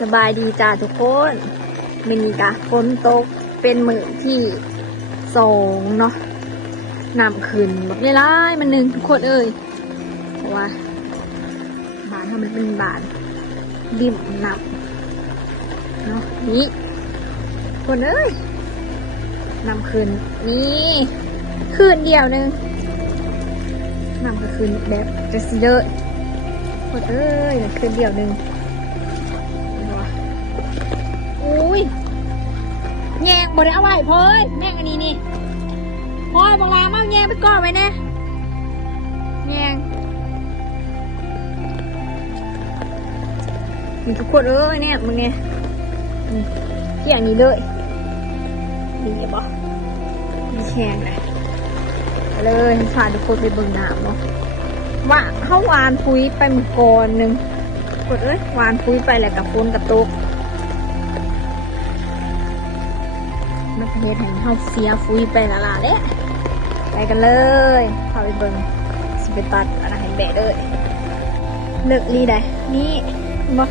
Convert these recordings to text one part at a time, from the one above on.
สบายดีจ้าทุกคนมินีกะฝนตกเป็นมื้อที่2เนาะน้ำขึ้นแบบเร้ายๆมันหนึ่งทุกคนเอ้ยเพราะว่าบ้านเขามันเป็นบ้านริมน้ำเนาะนี่คนเอ้ยน้ำขึ้นนี่คืนเดียวนึงน้ำก็ขึ้นแบบจะสิเด้อคนเอ้ยคืนเดียวนึงอุ้ยแยงบริเอาไว้เพิ่นแม่งอันนี้นี่พอยบอกลามาแยงไปก่อนไว้แน่แยงมีทุกคนเอ้ยเนี่ยมึงเนี่ยเกี่ยงนี้เลยดีบ่มีแชงเลยพาทุกคนไปเบิ่งน้ำเนาะว่าเขาวานปุ้ยไปมือก่อนหนึ่งกดเอ้ยวานปุ้ยไปแหละกับฝนกับตกนักเรียนแห่งเฮาเสียฟุยไปละลาเด้ไปกันเลยพาไปเบิ่งสิไปตัดอันนั้นให้แบะเลยเลิกลีได้นี่บ่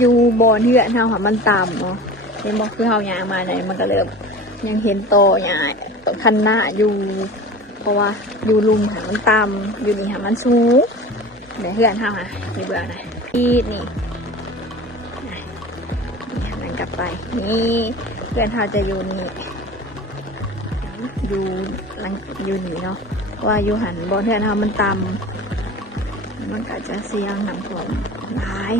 อยู่บนเหือนเฮาค่ะมันต่ำเนาะเห็นบอกคือเฮายางมาไหนมันก็เริ่มยังเห็นโตใหญ่ต้นคันหน้าอยู่เพราะว่าอยู่ลุมหามันต่ำอยู่นี่หามันสูงเดี๋ยวเหือนเฮาค่ะมีเบื่อหน่อยนี่นั่นกลับไปนี่เพื่อนเฮาจะอยู่นี่อยู่หลังอยู่นี่เนาะว่าอยู่หันบนเหือนเฮามันต่ำมันก็จะเสียงหนังผมหลาย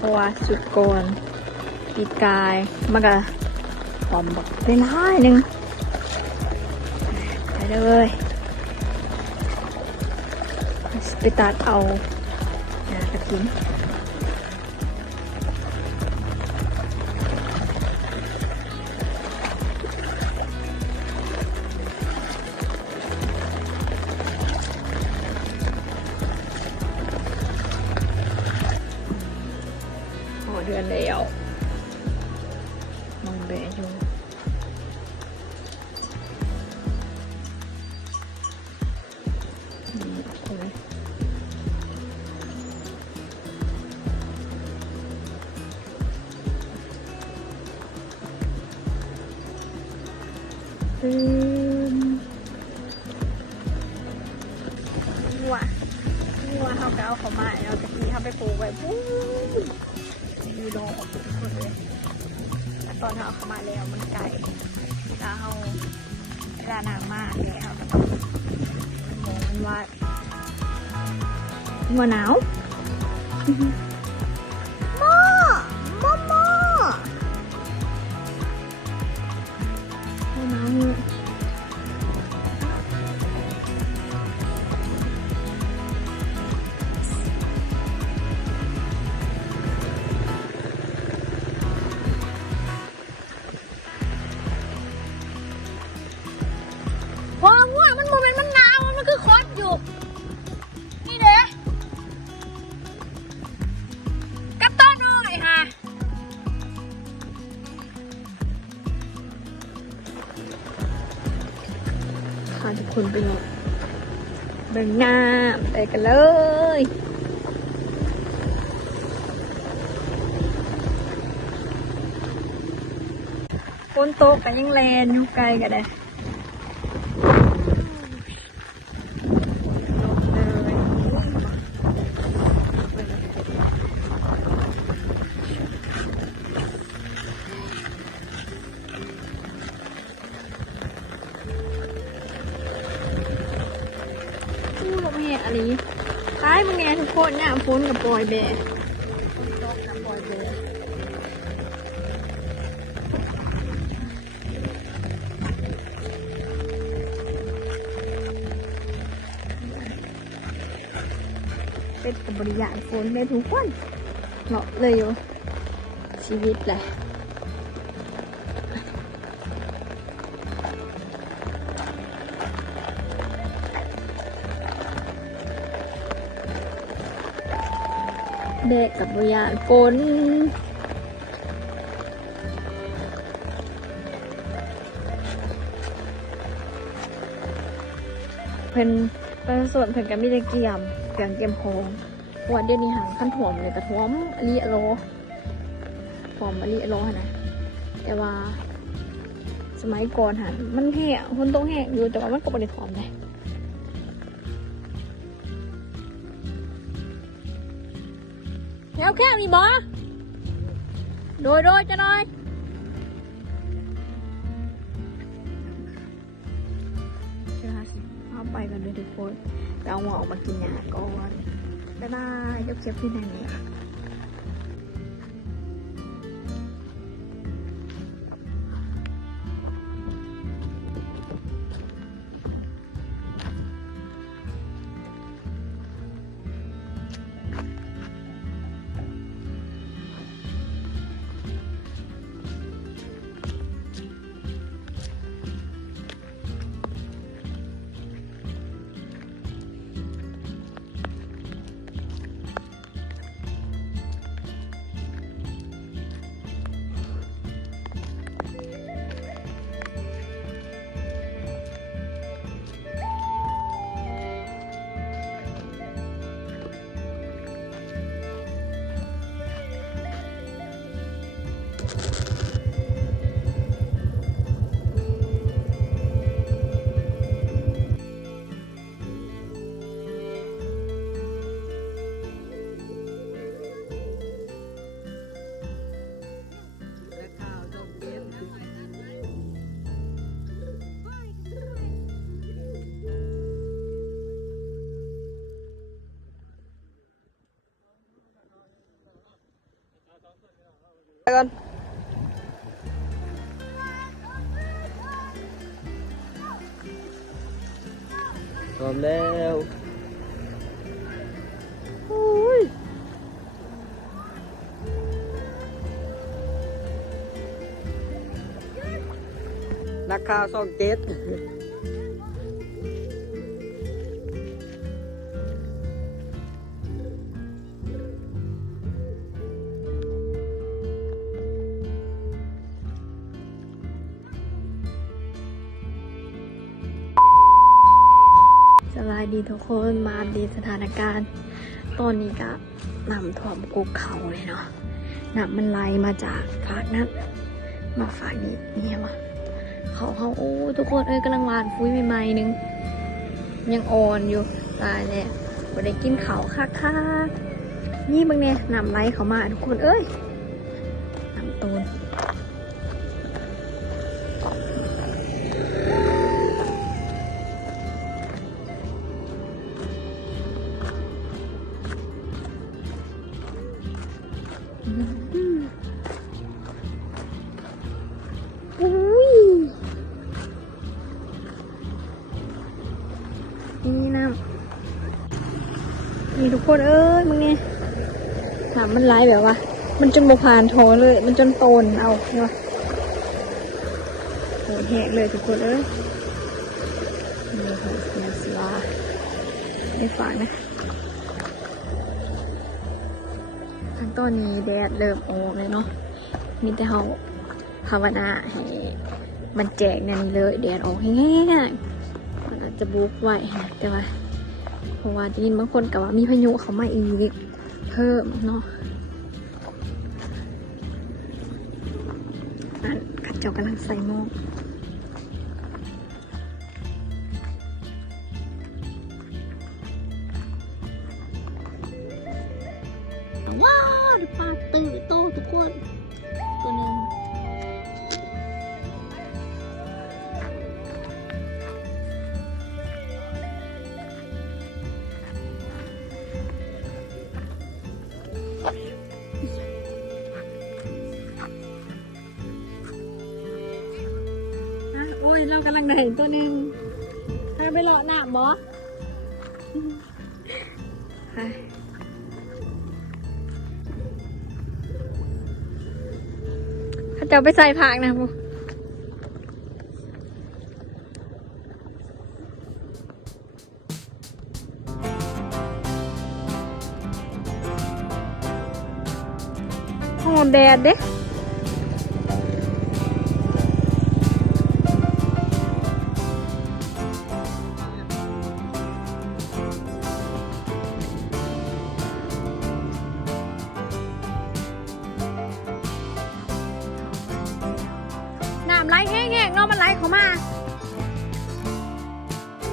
เพราะว่าสุดโกนปีกายมันก็หอมแบบได้ร้ายหนึ่งไปเลยไปตัดเอากระถิ่นเดือนแล้วมองแบะอยู่งัวเขาก็เอาเขามาเอาตะกี้เขาไปปลูกไว้ปุ๊บดูดอกทุกคนเลยตอนเขาเข้ามาแล้วมันไก่ถ้าเขาเวลาหนักมากเลยเขามองมันว่าหัวหนาวหม้อหัวหนาวพอง่วงมันโมเมนต์มันหนาวมันคือคอดอยู่นี่เด้กับต้นหน่อยค่ะพาทุกคนไปหน่อยเบิ่งน้ำไปกันเลยฝนตกกันยังแลนอยู่ไกลกันเลยอะไรตายมึงเนี่ยทุกค ตรเนี่ยฝนกับปล่อยแบะเป็นกับบริยานฝนเลยทุกคนเหมาะเลยอยู่ชีวิตแหละแดกกับบริยานฝนเพิ่นเป็นส่วนเพิ่นก็มีแต่เกี่ยมโฮงเพราะว่าเดี๋ยวนี้หันขั้นถ่วมเลยกระถ่วมอลีโลถ่วมอลีโลนะแต่ว่าสมัยก่อนหันมันแห้งคนต้องแห้งอยู่แต่ว่ามันก็ไม่ได้ถ่วมเลยแล้วแค่มีบ่โดยจะหน่อยเชื่อสิเอาไปกันเลยทุกคนแต่เอาหมอออกมากินยาก่อนบ๊ายบายยกเก็บที่ไหนเนี่ยกันพร้อมแล้วราคา27สบายดีทุกคนมาอัปเดตสถานการณ์ตอนนี้ก็น้ำท่วมกุกเขาเลยเนาะน้ำมันไหลมาจากฝากนั้นมาฝากนี้เนี่ยมาเขาโอ้ทุกคนกำลังหวานฟุ้ยใหม่ๆนึงยังอ่อนอยู่ตายแล้วบ่ได้กินเขาค่ะนี่บางเนี่ยน้ำไหลเขามาทุกคนน้ำตูนนี่นะมีทุกคนมึงเนี่ยถามมันไล่แบบว่ามันจนบกผ่านโถเลยมันจนโตนเอาใช่ปะโหแหกเลยทุกคนนี่ค่ะเสียสลาไม่ฝากนะทั้งตอนนี้แดดเริ่มออกเลยเนาะมีแต่เขาภาวนาให้มันแจกในนี้เลยแดดออกแห้งๆมันอาจจะบุกไหวนะแต่ว่าเพราะว่าได้ยินบางคนกับว่ามีพายุเขามาอีกเพิ่มเนาะนั่นข้าเจ้ากำลังใส่หม้อว้าวดูปลาตื่นโตทุกคนตัวหนึ่ง โอ้ยเรากำลังได้ตัวหนึ่งให้ไปเลาะหน้าบอเขาจะเอาไปใส่ผักนะพูหอมแดดเด้น้ำไหลแห้งๆเนาะมันไหลเข้ามา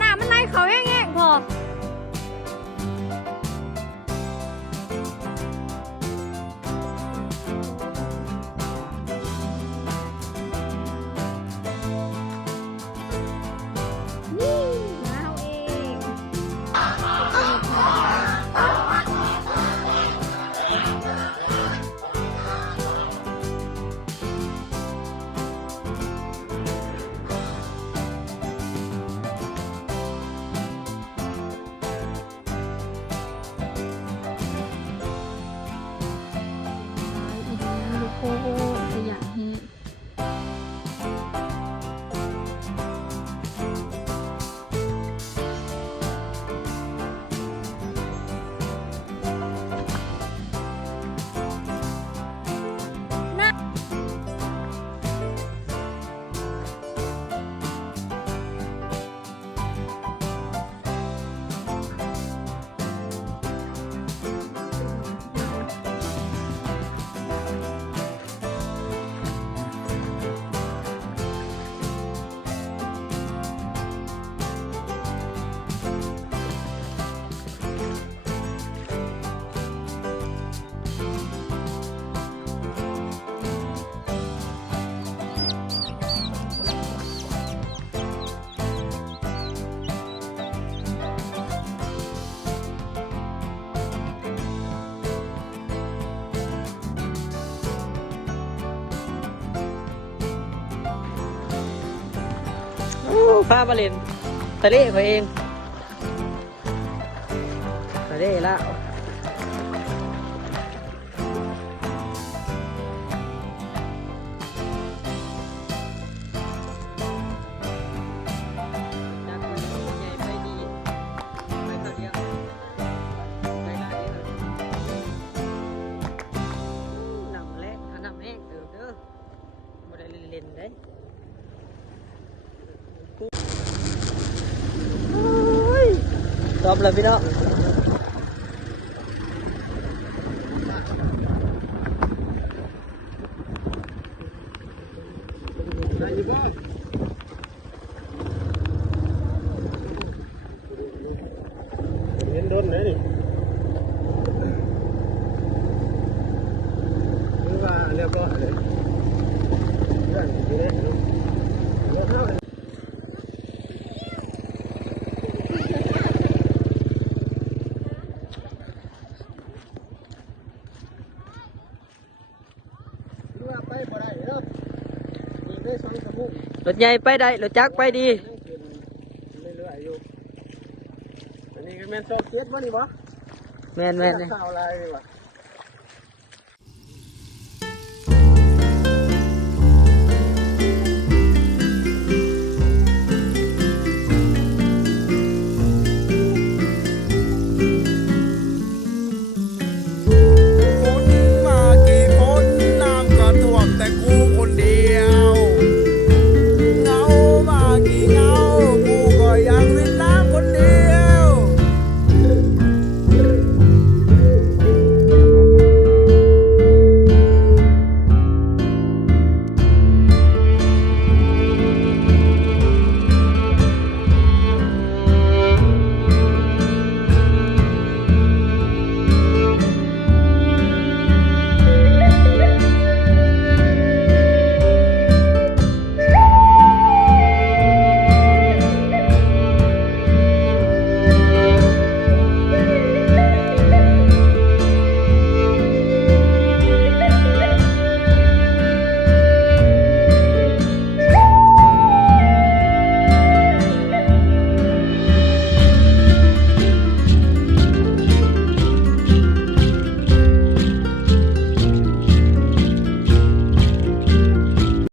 น้ำมันไหลเขาแห้งๆพอนี่มาเอาเองลูกโคขยะแห้งพามาเล่นทะเลเขาเองทะเลแล้วตอบเลยพี่น้องเห็นโดนไหนนี่หรือว่าเรียบร้อยเลยเรื่องอยู่เลยเดี๋ยวเข้าเลยรถใหญ่ไปได้รถจักรไปดีเรื่อยๆอยู่อันนี้ก็แม่นซอกเก็ตบ่นี่บ่ แม่นแม่น ข้าวอะไรนี่บ่